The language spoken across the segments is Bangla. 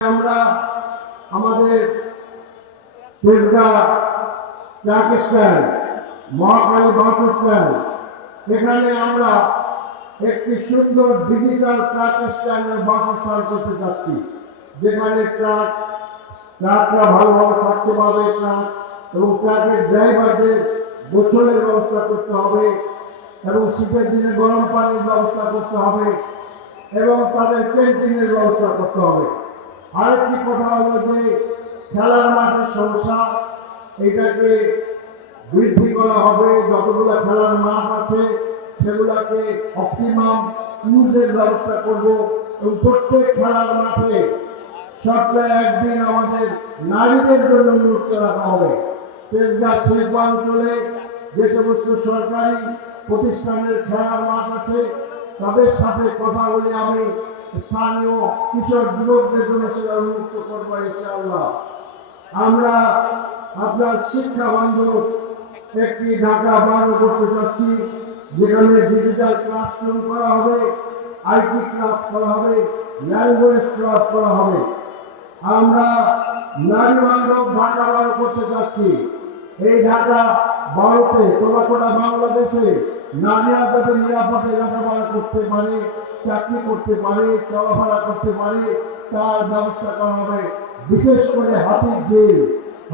আমরা আমাদের Tejgaon truck stand, Mohakhali bus stand, এখানে আমরা একটি সুন্দর ডিজিটাল ট্রাক স্ট্যান্ডের বাস স্ট্যান্ড করতে যাচ্ছি, যেখানে ট্রাকরা ভালোভাবে থাকতে পারবে, ট্রাক এবং ট্রাকের ড্রাইভারদের গোসলের ব্যবস্থা করতে হবে এবং শীতের দিনে গরম পানির ব্যবস্থা করতে হবে এবং তাদের ক্যান্টিনের ব্যবস্থা করতে হবে। আরেকটি কথা হলো যে খেলার মাঠের সমস্যা, এটাকে বৃদ্ধি করা হবে। যতগুলো খেলার মাঠ আছে সেগুলোকে অপটিমাম ইউজের ব্যবস্থা করব এবং প্রত্যেক খেলার মাঠে সপ্তাহে একদিন আমাদের নারীদের জন্য উন্মুক্ত রাখা হবে। তেজগাঁ শিল্পাঞ্চলে যে সমস্ত সরকারি প্রতিষ্ঠানের খেলার মাঠ আছে তাদের সাথে কথা বলে আমি স্থানীয় কিশোর যুবকদের জন্য সেটা উন্মুক্ত করবো ইনশাআল্লাহ। আমরা আপনার শিক্ষা বান্ধব একটি ঢাকা বারো করতে যাচ্ছি, যেখানে ডিজিটাল ক্লাসরুম করা হবে, আইটি ক্লাব করা হবে, ল্যাঙ্গুয়েজ ক্লাব করা হবে। আমরা নারী বান্ধব ঢাকা বারো করতে যাচ্ছি। এই ঢাকা বারোতে চলাফেরা বাংলাদেশে নারীরা যাতে নিরাপদে লেখাপড়া করতে পারে, চাকরি করতে পারে, চলাফেরা করতে পারে, তার ব্যবস্থা করা হবে। বিশেষ করে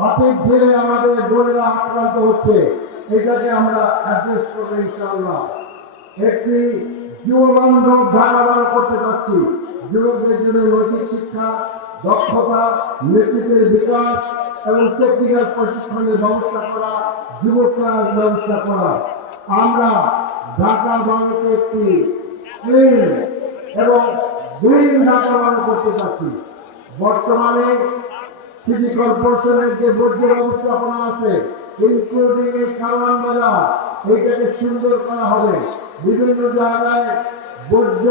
হাতির জেলে আমাদের বোনেরা আক্রান্ত হচ্ছে, এটাকে আমরা অ্যাড্রেস করবো ইনশাআল্লাহ। একটি যুববান্ধব ঢাকা বারো করতে যাচ্ছি, যুবকদের জন্য নৈতিক শিক্ষা, দক্ষতা, নেতৃত্বের বিকাশ এবং টেকনিক্যাল প্রশিক্ষণের ব্যবস্থা করা, যুবকরার ব্যবস্থা করা। আমরা ঢাকা বারোকে একটি ক্লিন এবং গ্রিন ঢাকা বারো করতে যাচ্ছি। বর্তমানে সিটি কর্পোরেশনের যে বর্জ্য ব্যবস্থাপনা আছে, ইনক্লুডিং এই কারওয়ান বাজার, এইটাকে সুন্দর করা হবে। বিভিন্ন জায়গায় বর্জ্য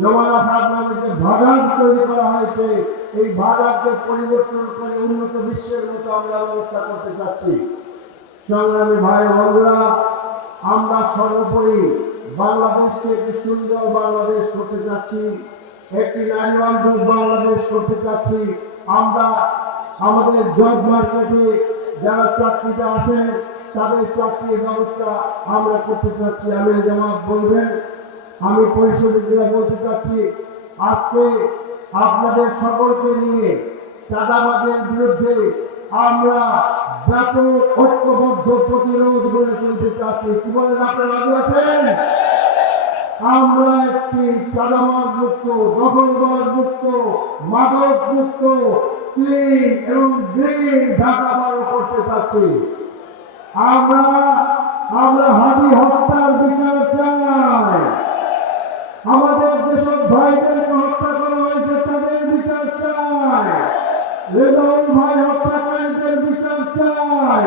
জমা রাখার নামে যে ভাগান তৈরি করা হয়েছে, এই ভাগানকে পরিবর্তন করে উন্নত বিশ্বের মতো আমরা ব্যবস্থা করতে চাচ্ছি। সংগ্রামী ভাই বন্ধুরা, আমরা সর্বোপরি বাংলাদেশকে একটি সুন্দর বাংলাদেশ করতে চাচ্ছি, একটি নারী বান্ধব বাংলাদেশ করতে চাচ্ছি। আমরা আমাদের জব মার্কেটে যারা চাকরিতে আসেন তাদের চাকরির ব্যবস্থা আমরা করতে চাচ্ছি। আমির জামাত বলবেন, আমি পরিষদের জেলা বলতে চাচ্ছি, আজকে আপনাদের সকলকে নিয়ে চাঁদাবাজের বিরুদ্ধে আমরা ব্যাপক ঐক্যবদ্ধ প্রতিরোধ গড়ে তুলতে চাচ্ছি। কি বলেন, আপনারা রাজি আছেন? আমরা একটি চাঁদাবাজ মুক্ত, দখলবাজ মুক্ত, মাদক মুক্ত, ক্লিন এবং গ্রিন ঢাকা বারো করতে চাচ্ছি। আমরা হাদি হত্যার বিচার চাই। আমাদের যেসব ভাইদেরকে হত্যা করা হয়েছে তাদের বিচার চাই। রেজাউল ভাই হত্যাকারীদের বিচার চাই।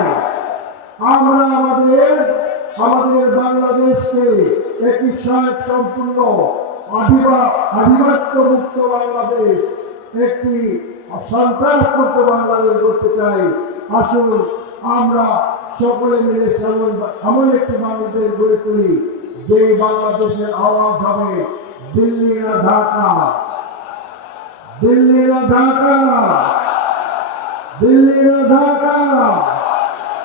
আমরা আমাদের বাংলাদেশকে একটি স্বয়ং সম্পূর্ণ আধিপত্য মুক্ত বাংলাদেশ, একটি সন্ত্রাস মুক্ত বাংলাদেশ করতে চাই। আসুন আমরা সকলে মিলে এমন একটি বাংলাদেশ গড়ে তুলি যে বাংলাদেশের আওয়াজ হবে দিল্লি না ঢাকা, দিল্লি না ঢাকা, দিল্লি না ঢাকা।